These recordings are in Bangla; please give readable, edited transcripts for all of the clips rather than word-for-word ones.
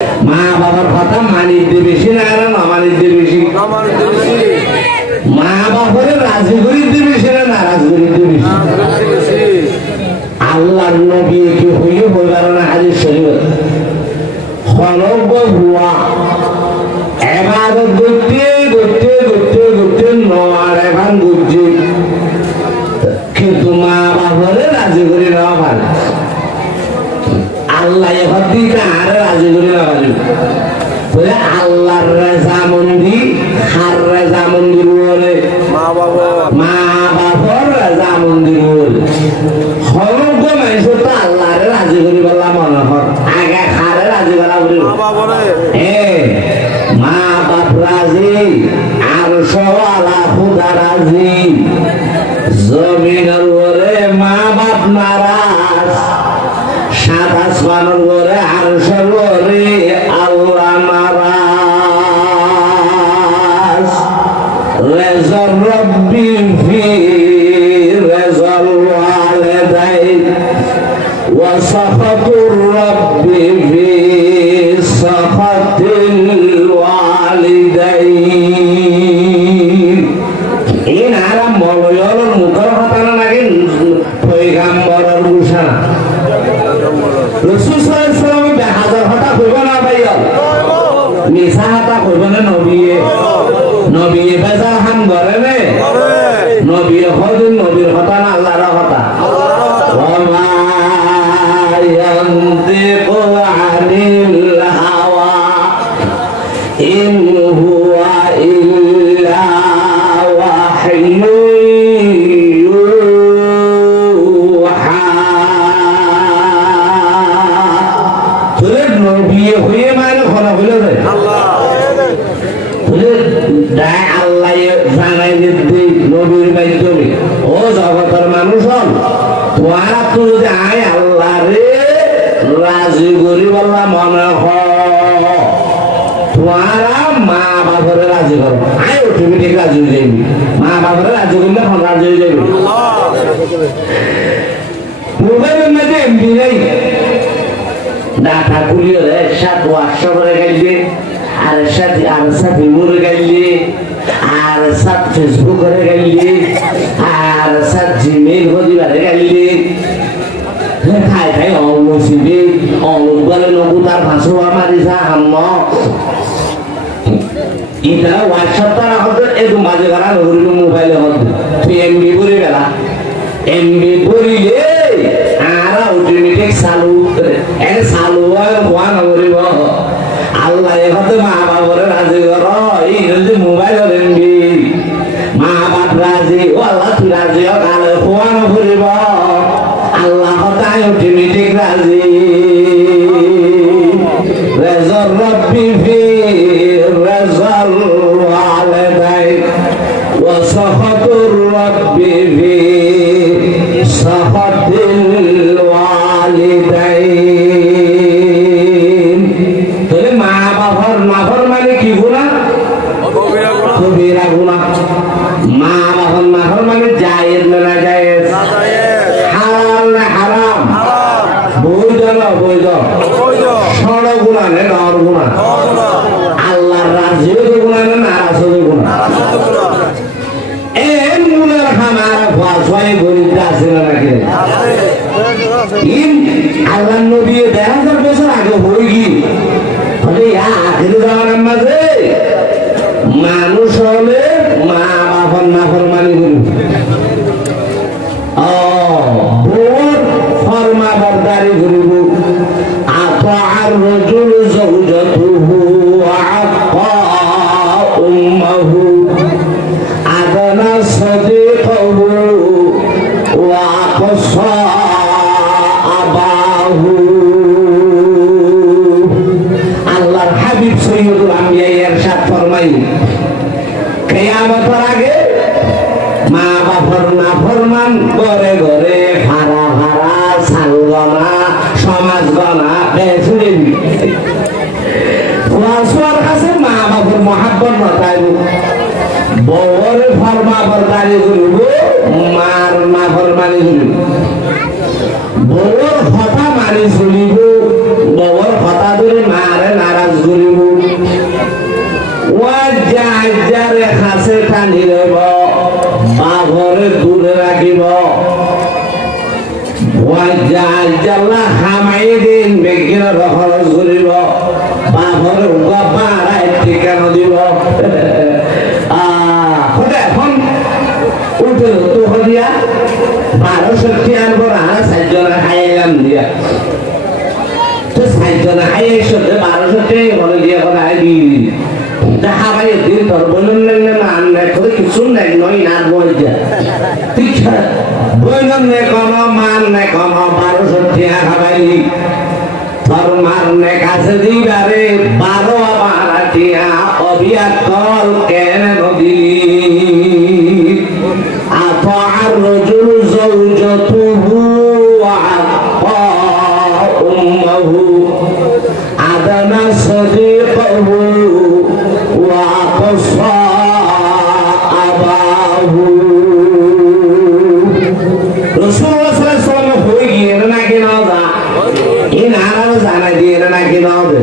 মা বাবার কথা মানিতে বেশি না অমানিতে বেশি? মা বাবার রাজি করিতে বেশি না নারাজ করিতে বেশি? আল্লাহর নবী কি হইয়ে বলবার না হাদিস শরীফ হলব হুয়া ইবাদত করতে করতে করতে করতে নয় এখন বুঝছি কিন্তু মা বাবারে রাজি করি না ভালো আল্লাহ হদি কার রাজি করি না ভালো বলে আল্লাহর রাজামন্দি হার রাজামন্দি বলে মা বাবার রাজামন্দি বলে হলব মানুষ তো আল্লাহরে রাজি করি বললাম মনে হয় আগে খারে রাজি করা বলি মা বাপ রাজি আর সওয়ালা খুদা রাজি জমিনের উপরে মা বাপ নারাজ সাত আসমানের উপরে আরশের উপরে আল্লাহ নারাজ রেজাল রব্বি ফি রেজাল ওয়ালিদাইন ওয়া সাখাতুর রব্বি ফি সাখাতিল ওয়ালিদাইন এই নারা মলয়র মুখের কথা না লাগে পয়গাম্বরের ঘোষণা রাসূল সাল্লাল্লাহু আলাইহি ওয়াসাল্লাম হাজার কথা কইব না ভাইয়া মিছা কথা কইব না নবী বেজা হান করে নে নবী হদিন নবীর কথা না আল্লাহর কথা ওয়া ইয়ানতিকু আনিল হাওয়া ইন হুয়া ইল্লা ওয়াহয়ুন ইউহা তোরে নবী হয়ে মানে কথা বলে রে আল্লাহ তোরে দায় আল্লাহ জানাই দিতে নবীর মাধ্যমে ও জগতের মানুষ হল তোরা তো যদি আয় আল্লাহ রে রাজি করি বললাম মনে হয় তোরা মা বাবারে রাজি করো আয় অটোমেটিক রাজি হয়ে যাবি মা বাবারে রাজি করলে রাজি হয়ে যাবি মোবাইলের মধ্যে এমবি নেই ডাটা খুলিয়ে সাত হোয়াটসঅ্যাপ করে গেলে আর সাথে মুড়ে গেলে আর সাথ ফেসবুক করে গেলে আর সাথ জিমেইল হদিবারে গেলে খাই খাই অমুসিবি অমুক বলে নবু তার ভাষা মারি যা হাম ইটা হোয়াটসঅ্যাপ তারা হতো এরকম বাজে করা নগরীর মোবাইলে হতো তুই এমবি ভরি বেলা এমবি ভরিলে আর অটোমেটিক চালু চালু হওয়া নগরীব আল্লাহ হতে মা বাবরে রাজি কর এই যে মোবাইলের এমবি মা বাপ রাজি ও আল্লাহ তুই রাজি কালে হওয়া নগরীব আল্লাহ হতায় অটোমেটিক রাজি রেজাল রব্বি ফি রেজাল ওয়ালিদাইন ওয়া সাখাতুর রব্বি ফি সাখাতিল ওয়ালিদাইন তাহলে মা বাবার নাফরমানি কি গুনাহ কবিরা গুনাহ মা বাবার নাফরমানি জায়েজ না জায়েজ হালাল না হারাম বৈধ না বৈধ সড় গুনাহ না নর গুনাহ আল্লাহর রাজি গুনাহ না নারাজ গুনাহ এম গুনাহ খামার ফাসওয়াই গরিব আছে না নাকি আল্লাহর নবী 1000 বছর আগে হয়ে গিয়ে বলে আখির জামানার মাঝে মানুষ হলে মা বাবার নাফরমানি করবে বউর ফরমা বরদারি করব আতাআর রাজুল যাওজাতুহু আক্কা উম্মুহু আদনা সাদিকাহু ওয়া aqsa আবাহু আল্লাহর হাবিব সৈয়দুল আম্বিয়া ইরশাদ ফরমাই কিয়ামতের আগে মা বাবার নাফরমান ঘরে ঘরে ভাড়া ভাড়া সালগনা সমাজ গনা বেসুরে ওয়াসওয়ার কাছে মা বাবার মহাব্বত নতাইব বউর ফরমা বরদারি করব মার নাফরমানি করব বউর কথা মানি চলিব বউর কথা গলা ধরে মারে নারাজ করিব যারে হাসে টানি রইব বাঘরে দূরে রাখিব হামাই দিন বেগিন খরচ করিব বাঘরে বাড়াই ঠিকানা দিব এখন উঠে তো হলিয়া 1200 টিয়ার পর আর 4 জনে খাইলাম দিয়া তো 4 জনে খাইয়ে সত্যি 1200 টিয়া হলে দিয়া করে আইবি দেখা ভাই দিন তোর বলুন না আনলে করে কিছু নাই নয় না বইয়া ঠিক বলুন না কোনো মান না কোনো 1200 টিয়া খাবাই তোর মারনে কাছে দিবারে 12 টিয়া অবিয়াকল কেন নদী أطاع الرجل زوجته وعقى أمه عدم صديقه وعقصى أباه رسول الله صلى الله عليه وسلم هو يجينا كنادا إن عرب زانا يجينا كنادا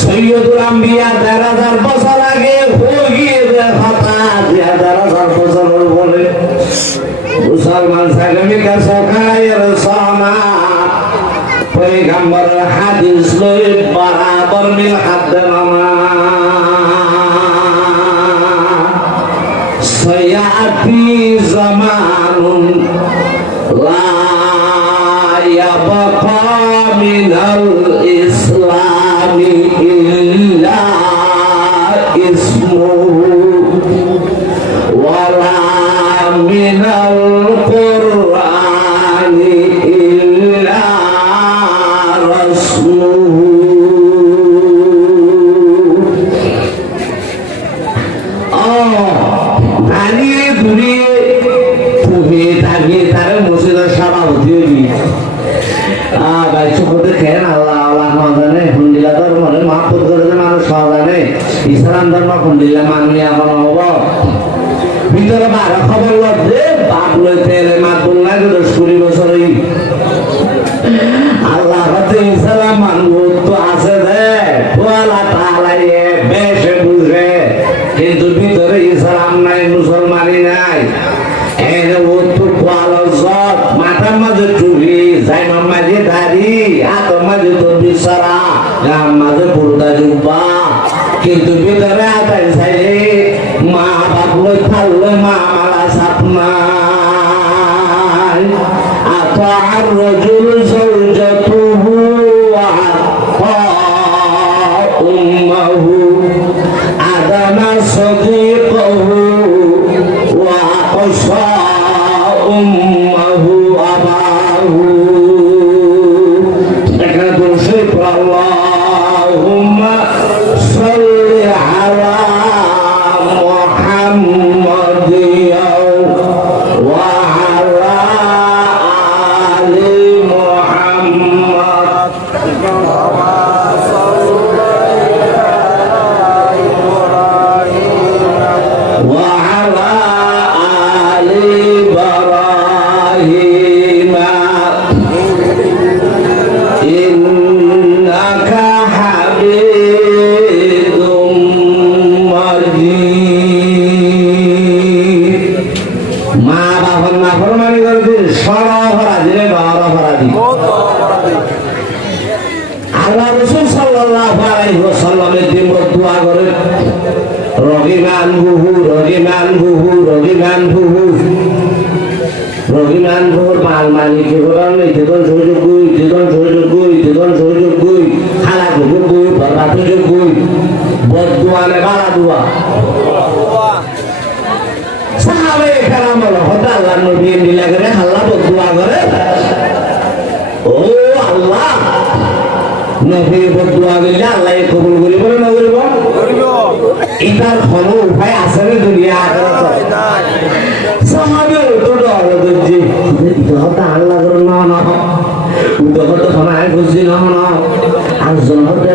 سيد الأنبياء درجة بصر آگے هو يجينا خطا درجة بصر মুসলমান সালামি কা সকায়ের সামা পয়গম্বর হাদিস লই বরাবর মিল হাদ মামা সায়াতি জামানুন লা ইয়াবকা মিনাল ইসলামি ইল্লা ইসমুহু ওয়ালা মিনাল কুরআনি ইল্লা রাসূলুহু দাঁড়িয়ে ঘুরিয়ে তুমি দাঁড়িয়ে তারে মসজিদের সভাপতি হবি ভাই চোখতে খেন আল্লাহ আল্লাহ জানে হুন্ডিলা ধর্মে মাহফুজ করে মানুষ জানে ইসলাম ধর্ম হুন্ডিলা মানলে এখন হব ভিতরে 12 খবর লড়ছে বাপ লইতে মাতুল নাই 10-20 বছর আল্লাহ হতে ইসলাম মানব তো আছে রে ওয়ালা তাআলায়ে বেশে বুঝে কিন্তু ভিতরে ইসলাম নাই মুসলমানি নাই এর ও তো কোয়ালজত মাথার মাঝে চুরি জাইমার মাঝে দাড়ি হাতের মাঝে তো বিছারা গাম মাঝে পর্দা জুব্বা কিন্তু ভিতরে আদায় চাইলে মা বাপ লই থাকলে মা মালা সাপনাই আতাআর রাজুল যাওজাতুহু ওয়া আতা উম্মাহু আদানা সাদিকাহু ওয়া আশা উম্মাহু আবাহু এখানে দোষে আল্লাহুম্মা সাল্লি আলা محمد وعلى آل محمد كما صليت على إبراهيم وعلى آل إبراهيم إنك حميد আল্লাহ রাসূল সাল্লাল্লাহু আলাইহি ওয়াসাল্লামের দিন দোয়া করে রহিমান বুহু মাল মালিক করার নেই যেজন সুযোগ গুই খালা গুই বরবাদ সুযোগ গুই বদদুয়া নে বালা দুয়া সাহাবে কালাম হতা আল্লাহ নবী মিলা করে আল্লাহ বদদুয়া করে ও আল্লাহ নবী বদদুয়া দিলে আল্লাহ কবুল করিব না করিব এটার কোনো উপায় আছে না দুনিয়া আখিরাতে সাহাবে তো ডর বুঝি হতা আল্লাহ করে না উদহত খানায় বুঝি না আর জনতে